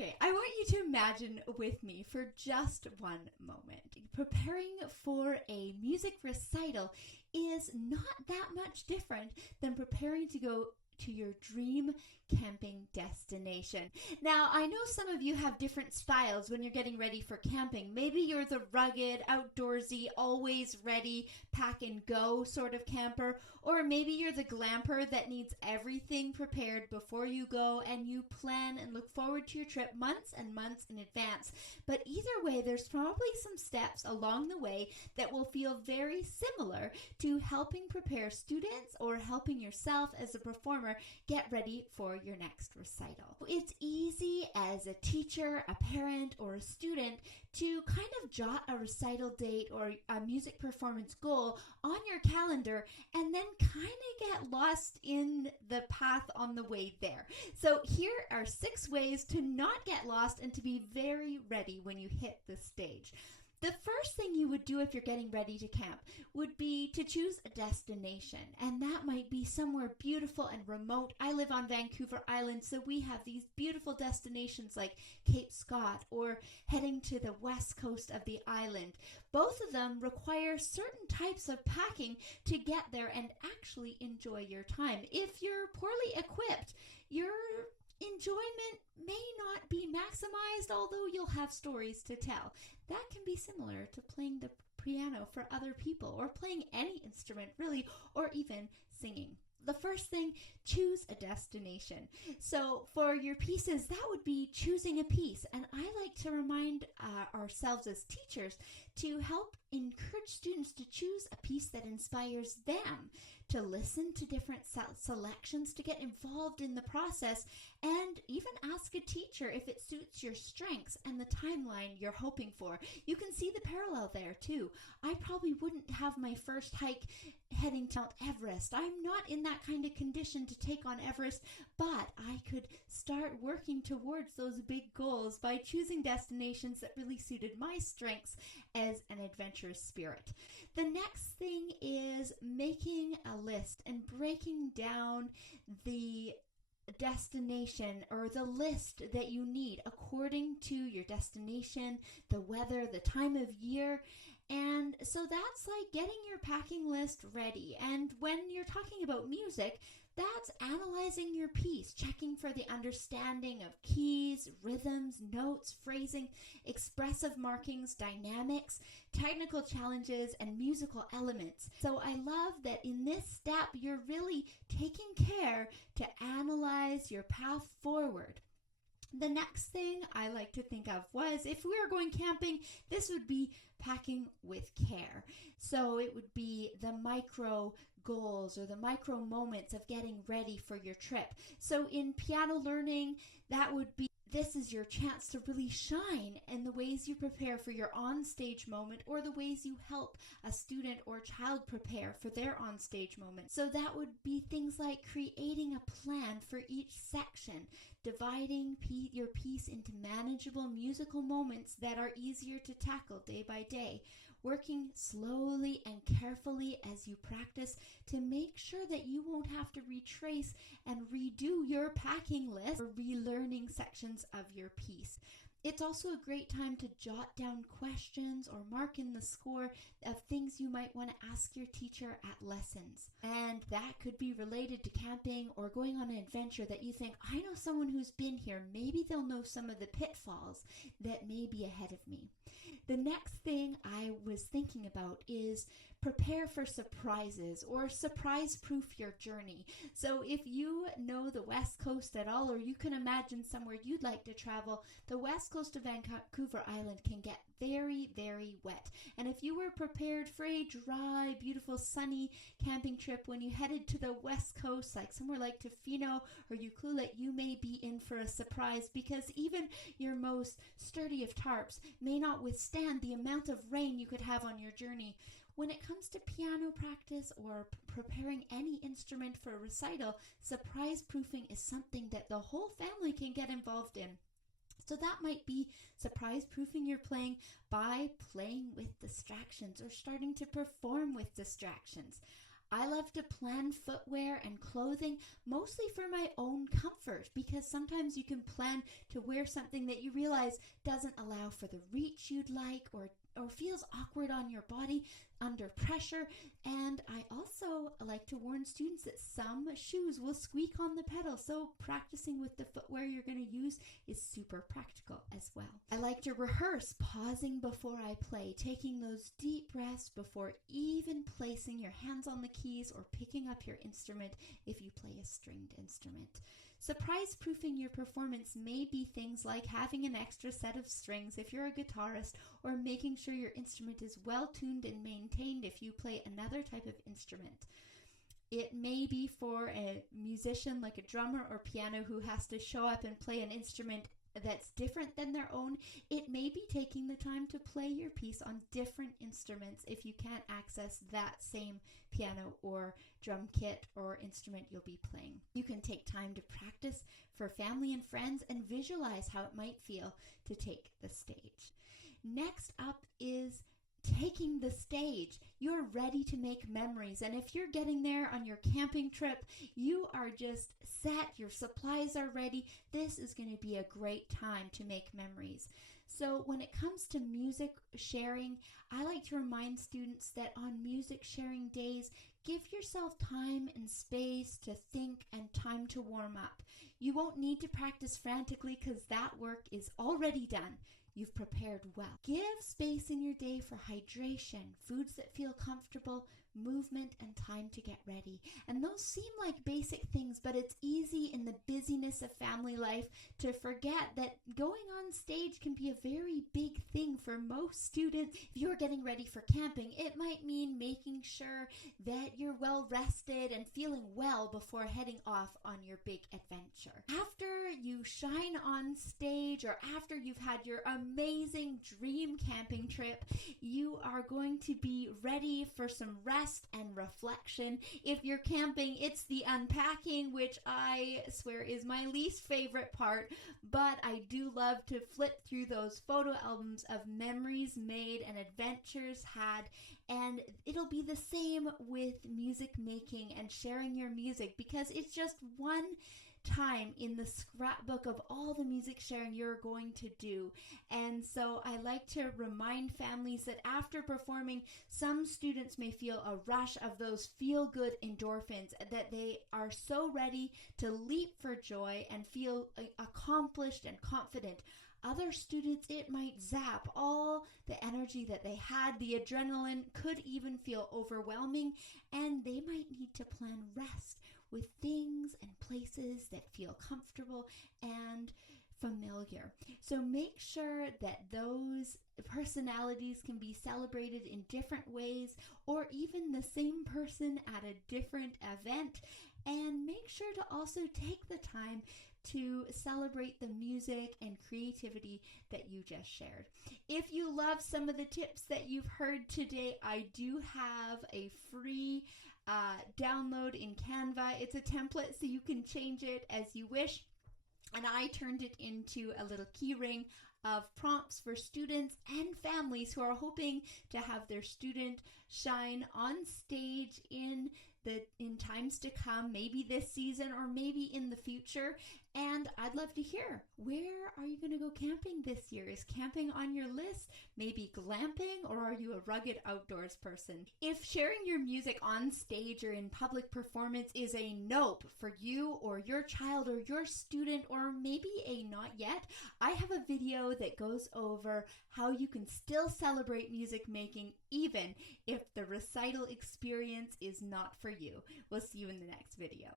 Okay, I want you to imagine with me for just one moment. Preparing for a music recital is not that much different than preparing to go to your dream camping destination. Now, I know some of you have different styles when you're getting ready for camping. Maybe you're the rugged, outdoorsy, always ready, pack and go sort of camper, or maybe you're the glamper that needs everything prepared before you go and you plan and look forward to your trip months and months in advance. But either way, there's probably some steps along the way that will feel very similar to helping prepare students or helping yourself as a performer get ready for your next recital. It's easy as a teacher, a parent, or a student to kind of jot a recital date or a music performance goal on your calendar and then kind of get lost in the path on the way there. So here are 6 ways to not get lost and to be very ready when you hit the stage. The first thing you would do if you're getting ready to camp would be to choose a destination, and that might be somewhere beautiful and remote. I live on Vancouver Island, so we have these beautiful destinations like Cape Scott or heading to the west coast of the island. Both of them require certain types of packing to get there and actually enjoy your time. If you're poorly equipped, your enjoyment may not be maximized, although you'll have stories to tell. That can be similar to playing the piano for other people or playing any instrument really, or even singing. The first thing, choose a destination. So for your pieces, that would be choosing a piece. And I like to remind ourselves as teachers to help encourage students to choose a piece that inspires them, to listen to different selections, to get involved in the process, and even ask a teacher if it suits your strengths and the timeline you're hoping for. You can see the parallel there too. I probably wouldn't have my first hike heading to Mount Everest. I'm not in that kind of condition to take on Everest, but I could start working towards those big goals by choosing destinations that really suited my strengths as an adventurous spirit. The next thing is making a list and breaking down the destination or the list that you need according to your destination, the weather, the time of year. And so that's like getting your packing list ready. And when you're talking about music, that's analyzing your piece, checking for the understanding of keys, rhythms, notes, phrasing, expressive markings, dynamics, technical challenges, and musical elements. So I love that in this step, you're really taking care to analyze your path forward. The next thing I like to think of was, if we were going camping, this would be packing with care. So it would be the micro goals or the micro moments of getting ready for your trip. So in piano learning, that would be, this is your chance to really shine in the ways you prepare for your on-stage moment or the ways you help a student or child prepare for their on-stage moment. So that would be things like creating a plan for each section, dividing your piece into manageable musical moments that are easier to tackle day by day, working slowly and carefully as you practice to make sure that you won't have to retrace and redo your packing list or relearning sections of your piece. It's also a great time to jot down questions or mark in the score of things you might want to ask your teacher at lessons. And that could be related to camping or going on an adventure that you think, I know someone who's been here. Maybe they'll know some of the pitfalls that may be ahead of me. The next thing I was thinking about is prepare for surprises or surprise-proof your journey. So if you know the West Coast at all, or you can imagine somewhere you'd like to travel, the West Coast of Vancouver Island can get very, very wet. And if you were prepared for a dry, beautiful, sunny camping trip when you headed to the West Coast, like somewhere like Tofino or Ucluelet, you may be in for a surprise, because even your most sturdy of tarps may not withstand the amount of rain you could have on your journey. When it comes to piano practice or preparing any instrument for a recital, surprise proofing is something that the whole family can get involved in. So that might be surprise proofing your playing by playing with distractions or starting to perform with distractions. I love to plan footwear and clothing mostly for my own comfort, because sometimes you can plan to wear something that you realize doesn't allow for the reach you'd like, or feels awkward on your body under pressure. And I also like to warn students that some shoes will squeak on the pedal, so practicing with the footwear you're going to use is super practical as well. I like to rehearse pausing before I play, taking those deep breaths before even placing your hands on the keys or picking up your instrument if you play a stringed instrument. Surprise proofing your performance may be things like having an extra set of strings if you're a guitarist, or making sure your instrument is well tuned and maintained if you play another type of instrument. It may be for a musician like a drummer or piano who has to show up and play an instrument that's different than their own. It may be taking the time to play your piece on different instruments if you can't access that same piano or drum kit or instrument you'll be playing. You can take time to practice for family and friends and visualize how it might feel to take the stage. Next up is taking the stage. You're ready to make memories, and if you're getting there on your camping trip, you are just set, your supplies are ready. This is going to be a great time to make memories. So when it comes to music sharing, I like to remind students that on music sharing days, give yourself time and space to think and time to warm up. You won't need to practice frantically because that work is already done. You've prepared well. Give space in your day for hydration, foods that feel comfortable, movement, and time to get ready. And those seem like basic things, but it's easy in the busyness of family life to forget that going on stage can be a very big thing for most students. If you're getting ready for camping, it might mean making sure that you're well rested and feeling well before heading off on your big adventure. After you shine on stage, or after you've had your amazing dream camping trip, you are going to be ready for some rest and reflection. If you're camping, it's the unpacking, which I swear is my least favorite part, but I do love to flip through those photo albums of memories made and adventures had. And it'll be the same with music making and sharing your music, because it's just one time in the scrapbook of all the music sharing you're going to do. And so I like to remind families that after performing, some students may feel a rush of those feel-good endorphins, that they are so ready to leap for joy and feel accomplished and confident. Other students, it might zap all the energy that they had. The adrenaline could even feel overwhelming, and they might need to plan rest with things and places that feel comfortable and familiar. So make sure that those personalities can be celebrated in different ways, or even the same person at a different event. And make sure to also take the time to celebrate the music and creativity that you just shared. If you love some of the tips that you've heard today, I do have a free download in Canva. It's a template, so you can change it as you wish. And I turned it into a little key ring of prompts for students and families who are hoping to have their student shine on stage in times to come, maybe this season or maybe in the future. And I'd love to hear, where are you going to go camping this year? Is camping on your list? Maybe glamping? Or are you a rugged outdoors person? If sharing your music on stage or in public performance is a nope for you or your child or your student, or maybe a not yet, I have a video that goes over how you can still celebrate music making even if the recital experience is not for you. We'll see you in the next video.